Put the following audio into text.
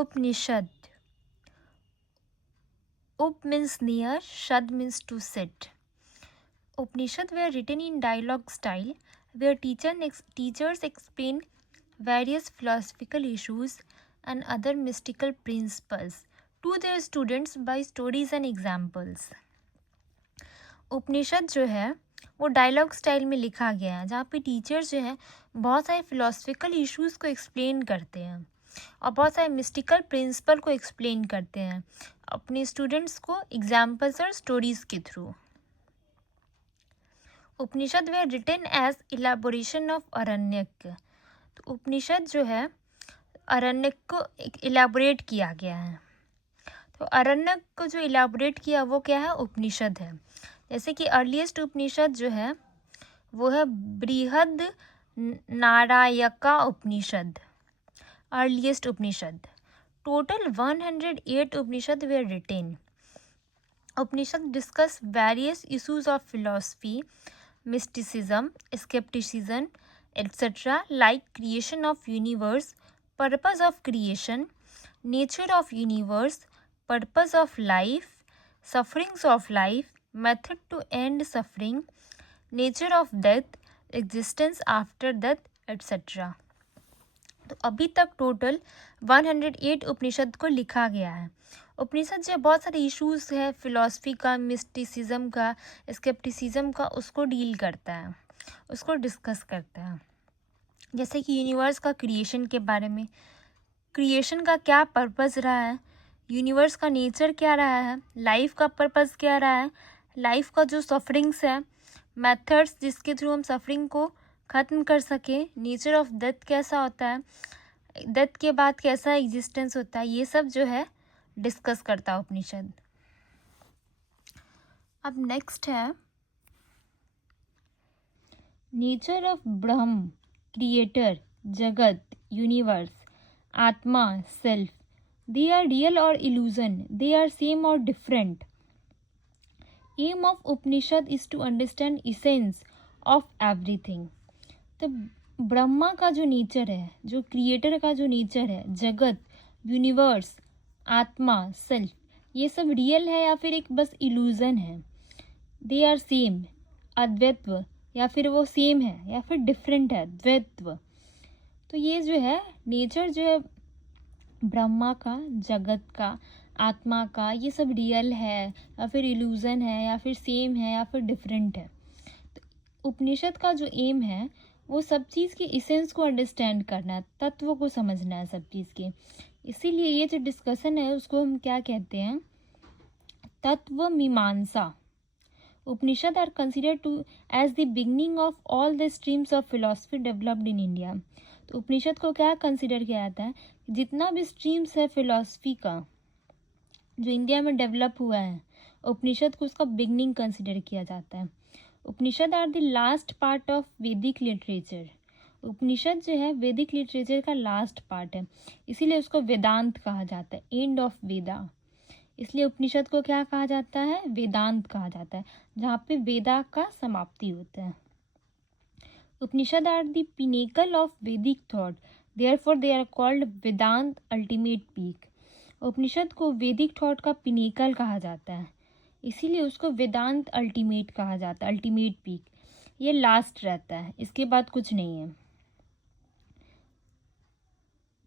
Upanishad. Up means near, Shad means to sit. Upanishad were written in dialogue style where teachers explain various philosophical issues and other mystical principles to their students by stories and examples. उपनिषद जो है वो dialogue style में लिखा गया है जहाँ पे teachers जो है बहुत सारे फिलोसफिकल इश्यूज़ को एक्सप्लेन करते हैं और बहुत सारे मिस्टिकल प्रिंसिपल को एक्सप्लेन करते हैं अपने स्टूडेंट्स को एग्जाम्पल्स और स्टोरीज के through. Upanishad were written as elaboration of Aranyaka. तो उपनिषद जो है अरण्यक को इलेबोरेट किया गया है. तो अरण्यक को जो इलेबोरेट किया वो क्या है? उपनिषद है. जैसे कि अर्लीस्ट उपनिषद जो है वो है Brihadaranyaka Upanishad. Earliest Upanishad. Total 108 Upanishad were written. Upanishad discuss various issues of philosophy, mysticism, skepticism, etc. like creation of universe, purpose of creation, nature of universe, purpose of life, sufferings of life, method to end suffering, nature of death, existence after death, etc. तो अभी तक total 108 उपनिषद को लिखा गया है. उपनिषद जो बहुत सारे इश्यूज़ है फिलॉसफी का, मिस्टिसिज्म का, स्केप्टिसिज्म का, उसको डील करता है, उसको डिस्कस करता है. जैसे कि यूनिवर्स का क्रिएशन के बारे में, क्रिएशन का क्या पर्पस रहा है, यूनिवर्स का नेचर क्या रहा है, लाइफ का पर्पस क्या रहा है, लाइफ का जो सफरिंग्स है, मेथड्स जिसके थ्रू हम सफरिंग को ख़त्म कर सके, नेचर ऑफ डेथ कैसा होता है, डेथ के बाद कैसा एग्जिस्टेंस होता है, ये सब जो है डिस्कस करता है उपनिषद. अब नेक्स्ट है nature of Brahman, creator, jagat, universe, atma, self. They are real और इल्यूजन, दे आर सेम और different. Aim of Upanishad is to understand essence of everything. तो ब्रह्मा का जो नेचर है, जो क्रिएटर का जो नेचर है, जगत, यूनिवर्स, आत्मा, सेल्फ, ये सब रियल है या फिर एक बस इल्यूजन है. दे आर सेम, अद्वैत्व, या फिर वो सेम है या फिर डिफरेंट है, द्वैत्व. तो ये जो है नेचर जो है ब्रह्मा का, जगत का, आत्मा का, ये सब रियल है या फिर इल्यूजन है या फिर सेम है या फिर डिफरेंट है. तो उपनिषद का जो एम है वो सब चीज़ की इसेंस को अंडरस्टैंड करना है, तत्व को समझना है सब चीज़ के. इसीलिए ये जो डिस्कशन है उसको हम क्या कहते हैं? तत्व मीमांसा. Upanishad are consider to as the beginning of all the streams of philosophy developed in India. तो उपनिषद को क्या कंसिडर किया जाता है? जितना भी स्ट्रीम्स है फिलोसफी का जो इंडिया में डेवलप हुआ है, उपनिषद को उसका बिगनिंग कंसिडर किया जाता है. Upanishad are the last part of Vedic literature. Upanishad जो है वैदिक लिटरेचर का लास्ट पार्ट है, इसीलिए उसको वेदांत कहा जाता है, एंड ऑफ वेदा. इसलिए उपनिषद को क्या कहा जाता है? वेदांत कहा जाता है, जहाँ पे वेदा का समाप्ति होता है. Upanishad are the pinnacle of Vedic thought, therefore they are called Vedanta ultimate peak. Upanishad को वैदिक थॉट का पिनेकल कहा जाता है, इसीलिए उसको वेदांत अल्टीमेट कहा जाता है, अल्टीमेट पीक. ये लास्ट रहता है, इसके बाद कुछ नहीं है.